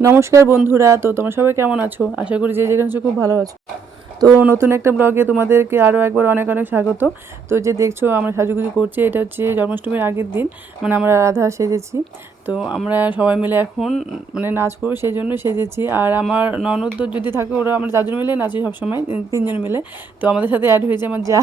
নমস্কার বন্ধুরা, তো তোমরা সবাই কেমন আছো? আশা করি যে যেখানে খুব ভালো আছো। তো নতুন একটা ব্লগে তোমাদেরকে আরও একবার অনেক অনেক স্বাগত। তো যে দেখছ, আমরা সাজুগুজু করছি, এটা হচ্ছে জন্মাষ্টমীর আগের দিন মানে আমরা রাধা সেজেছি। তো আমরা সবাই মিলে এখন মানে নাচ করব, সেই জন্য সেজেছি। আর আমার ননদ যদি থাকে, ওরা আমরা চারজন মিলে নাচি সবসময়, তিন- তিনজন মিলে। তো আমাদের সাথে অ্যাড হয়েছে আমার যা।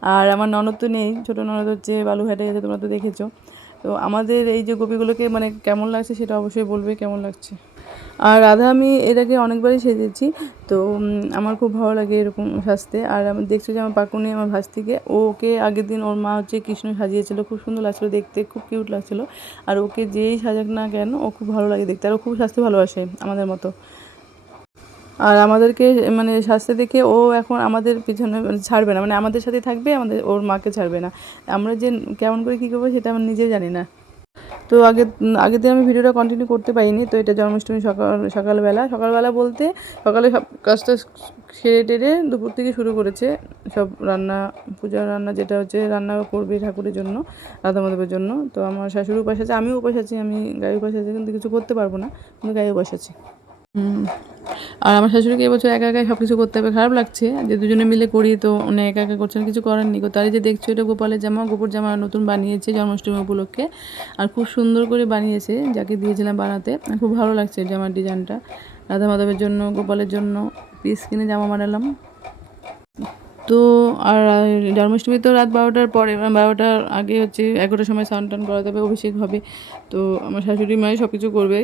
আর আমার ননদ তো নেই, ছোটো ননদ হচ্ছে বালুঘাটে গেছে, তোমরা তো দেখেছ। তো আমাদের এই যে গোপীগুলোকে মানে কেমন লাগছে সেটা অবশ্যই বলবে, কেমন লাগছে? আর রাধা, আমি এর আগে অনেকবারই সেজেছি। তো আমার খুব ভালো লাগে এরকম সাজতে। আর আমি দেখছ যে আমার পাকুনি আমার ভাস্তিকে, ওকে আগের দিন ওর মা হচ্ছে কৃষ্ণ সাজিয়েছিল। খুব সুন্দর লাগছিল দেখতে, খুব কিউট লাগছিল। আর ওকে যেই সাজাক না কেন, ও খুব ভালো লাগে দেখতে। আর ও খুব সাজতে ভালোবাসে আমাদের মতো। আর আমাদেরকে মানে সাজতে দেখে ও এখন আমাদের পিছনে মানে ছাড়বে না। মানে আমাদের সাথে থাকবে, আমাদের, ওর মাকে ছাড়বে না। আমরা যে কেমন করে কী করব সেটা আমরা নিজে জানি না। তো আগে, আগের দিন আমি ভিডিওটা কন্টিনিউ করতে পারিনি, তো এটা জন্মাষ্টমী সকাল, সকালবেলা সকালবেলা বলতে সকালে সব কাজটা সেরে টেরে দুপুর থেকে শুরু করেছে সব রান্না, পূজা রান্না যেটা হচ্ছে রান্না করবে ঠাকুরের জন্য, রাধা মাধবের জন্য তো আমার শাশুড়ি উপাস আছে, আমিও উপাস আছি, আমি গায়ে উপাস আছি, কিন্তু কিছু করতে পারব না, কিন্তু গায়ে উপাস আছি। আর আমার শাশুড়িকে এবছর একা একা সব কিছু করতে হবে। খারাপ লাগছে। যে দুজনে মিলে করি তো উনি একা একা করছেন, কিছু করার নি তারই যে দেখছ এটা গোপালের জামা, গোপুর জামা নতুন বানিয়েছে জন্মাষ্টমী উপলক্ষে। আর খুব সুন্দর করে বানিয়েছে, যাকে দিয়েছিলাম বানাতে। খুব ভালো লাগছে জামার ডিজাইনটা। রাধা মাধবের জন্য, গোপালের জন্য পিস কিনে জামা বানালাম। তো আর জন্মাষ্টমী তো রাত বারোটার পরে মানে বারোটার আগে হচ্ছে এগারোটার সময় স্নান টান করাতে হবে, অভিষেক হবে। তো আমার শাশুড়ি মাই সব কিছু করবে।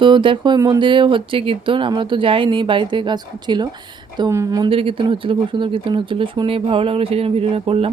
তো দেখো, ওই মন্দিরে হচ্ছে কীর্তন। আমরা তো যাইনি, বাড়িতে কাজ ছিল। তো মন্দিরে কীর্তন হচ্ছিল, খুব সুন্দর কীর্তন হচ্ছিল। শুনে ভালো লাগল, সেই জন্য ভিডিওটা করলাম।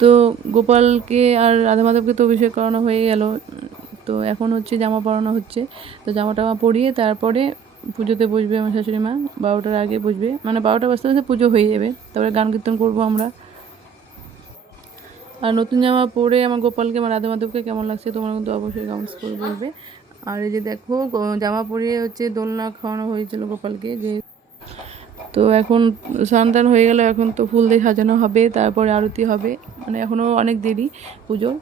তো গোপালকে আর রাধা মাধবকে তো অভিষেক করানো হয়ে গেল। তো এখন হচ্ছে জামা পরানো হচ্ছে। তো জামা টামা পরিয়ে তারপরে পুজোতে বসবে আমার শাশুড়ি মা। বারোটার আগে বসবে। মানে বারোটা বাজতে বাজতে পুজো হয়ে যাবে। তারপরে গান কীর্তন করব আমরা। আর নতুন জামা পরে আমার গোপালকে, আমার রাধা মাধবকে কেমন লাগছে তোমরা কিন্তু অবশ্যই কমেন্টস করে বলবে। আর এই যে দেখো জামা পরিয়ে হচ্ছে দোলনা খাওয়ানো হয়েছিল গোপালকে। যে তো এখন সন্তান হয়ে গেল এখন তো ফুল দিয়ে সাজানো হবে, তারপরে আরতি হবে মানে এখনও অনেক দেরি পুজোর।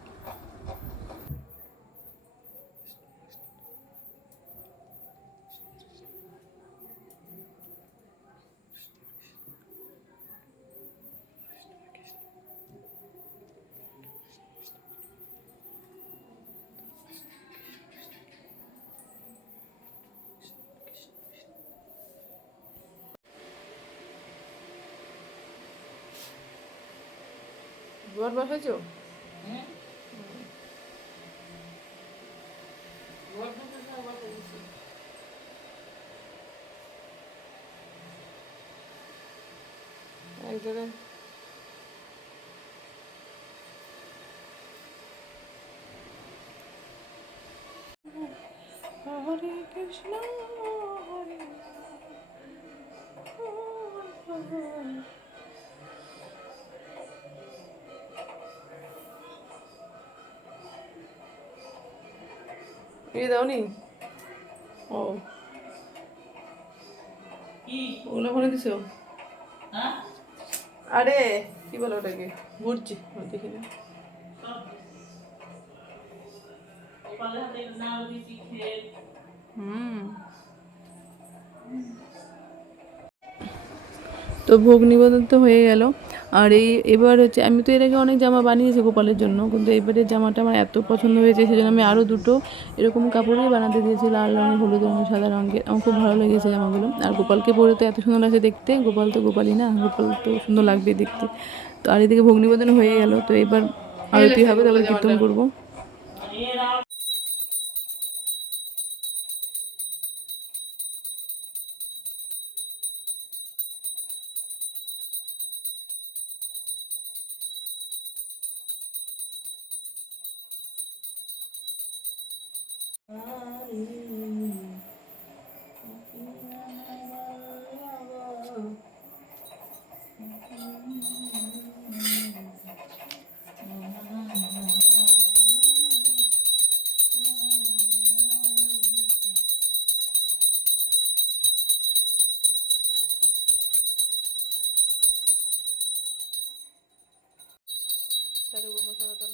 দুয়ার বসাইছো এক জায়গায় এই দাওনি ও। ওগুলো ওখানে দিছো? আরে, কি বলো ওটাকে? ঘুরছি দেখি না। তো ভোগ নিবেদন তো হয়ে গেল। আর এই এবার হচ্ছে আমি তো এর আগে অনেক জামা বানিয়েছি গোপালের জন্য কিন্তু এবারে জামাটা আমার এত পছন্দ হয়েছে সেজন্য আমি আরও দুটো এরকম কাপড়ই বানাতে দিয়েছি লাল রঙের হলুদ রঙের সাদা রঙের। আমার খুব ভালো লেগেছে জামাগুলো। আর গোপালকে পরে তো এত সুন্দর লাগছে দেখতে গোপাল তো গোপালই না গোপাল তো সুন্দর লাগবে দেখতে। তো আর এদিকে ভোগ নিবেদন হয়ে গেল তো এবার আরতি হবে তারপরে কীর্তন করব। ব্রহ্ম সনাতন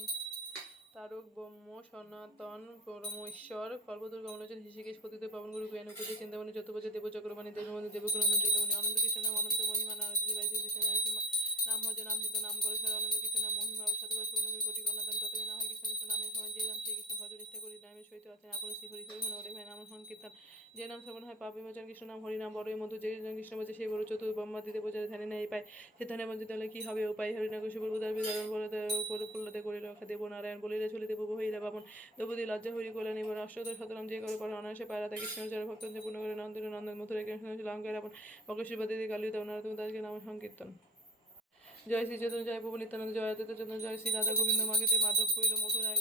তারক ব্রহ্ম সনাতন পরমেশ্বর কল্পদুর্গ মনোজন হৃষিকেশ, পতিত পাবন গুরু জ্ঞান উপদে চিন্তামণি চতুর্বচ দেব চক্রবাণী দেবমণি দেবকুনন্দ দেবমণি অনন্ত কৃষ্ণ নাম, অনন্ত মহিমা দিবাই নাম ভজ, নাম দিত নাম করো, সারা অনন্ত কৃষ্ণ নাম, মহিমা শতবর্ষ উনকী কোটি কর্ণদান ততবে না হয় কৃষ্ণ কৃষ্ণ নামের সময় যে নাম শ্রীকৃষ্ণ ভজ, নিষ্ঠা করি নামের সহিত আছেন আপন শ্রী হরি হরি হন ওরে ভাই নাম, সংকীর্তন। যে নাম শ্রবণ হয় পাপ বিমোচন কৃষ্ণ নাম, হরি নাম বড় মধু যে জন কৃষ্ণ বলছে সেই বড় চতুর ব্রহ্মা দিতে বোঝারে ধ্যানে নেই পায়। সে ধ্যানে বঞ্চিত হলে কি হবে উপায়? হরিনাগ শুভর উদার বিদারণ প্রহ্লাদে করিল রক্ষা দেব নারায়ণ, বলিলে চলিতে দেব হইলে বামন। দ্রৌপদী লজ্জা হরি কোলে নিব অষ্টদর শতরাম যে করে পরে অনায়াসে পায় রাধা কৃষ্ণচার ভক্ত যে পূর্ণ করে নন্দন নন্দন মথুরা কৃষ্ণ লঙ্কায় আপন বকশিবাদী কালী দেব নারদ দাসকে নাম সংকীর্তন। জয় শ্রী চৈতন্য, জয় প্রভু নিত্যানন্দ, জয় অদ্বৈত জয় শ্রী রাধা গোবিন্দ, মাগেতে মাধব কইল মথুরায়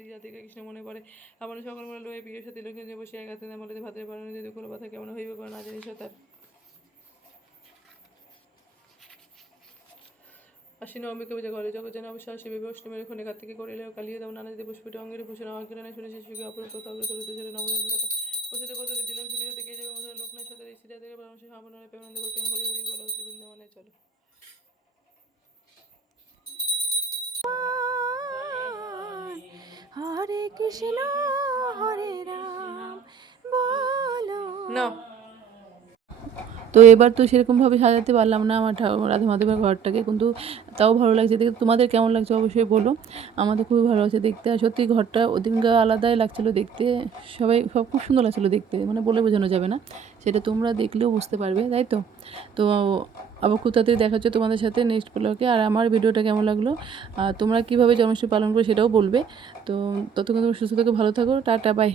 শ্রী রাধিকা কৃষ্ণ মনে পড়ে। আমার সকল মনে লয়ে প্রিয় সাথী লোক যে বসে একাতে না বলে ভাতের বাড়ানো যে দুঃখ কথা কেমন হইবে পারে না জানি তার। আশ্বিন অম্বিকা পূজা করে জগৎ যেন অবশ্য আসিবে অষ্টমীর ক্ষণে কার্তিকে করিলে কালিয়ে দাও নানা দিতে পুষ্পিত অঙ্গের ভূষণ অগ্রণে শুনে শিশুকে অপরূপ ছিল নবদন্ত কথা বসিতে বসিতে দিলাম সুখী সাথে কে যাবে লোকনাথ সাথে ঋষিরা থেকে পরামর্শ প্রেমানন্দ করতেন হরি হরি বৃন্দাবনে চলো। হরে কৃষ্ণ হরে রাম বলো। না তো এবার তো সেরকমভাবে সাজাতে পারলাম না আমার রাধা মাধবের ঘরটাকে। কিন্তু তাও ভালো লাগছে দেখতে তোমাদের কেমন লাগছে অবশ্যই বলো। আমাদের খুবই ভালো লাগছে দেখতে। আর সত্যি ঘরটা ওদিনকার আলাদাই লাগছিল দেখতে। সবাই সব খুব সুন্দর লাগছিল দেখতে। মানে বলে বোঝানো যাবে না। সেটা তোমরা দেখলেও বুঝতে পারবে, তাই তো? তো আবার তাড়াতাড়ি দেখা হচ্ছে তোমাদের সাথে নেক্সট ব্লগে আর আমার ভিডিওটা কেমন লাগল? তোমরা কীভাবে জন্মাষ্টমী পালন করো সেটাও বলবে। তো ততক্ষণ তোমরা সুস্থ থেকে, ভালো থাকো। Tata bye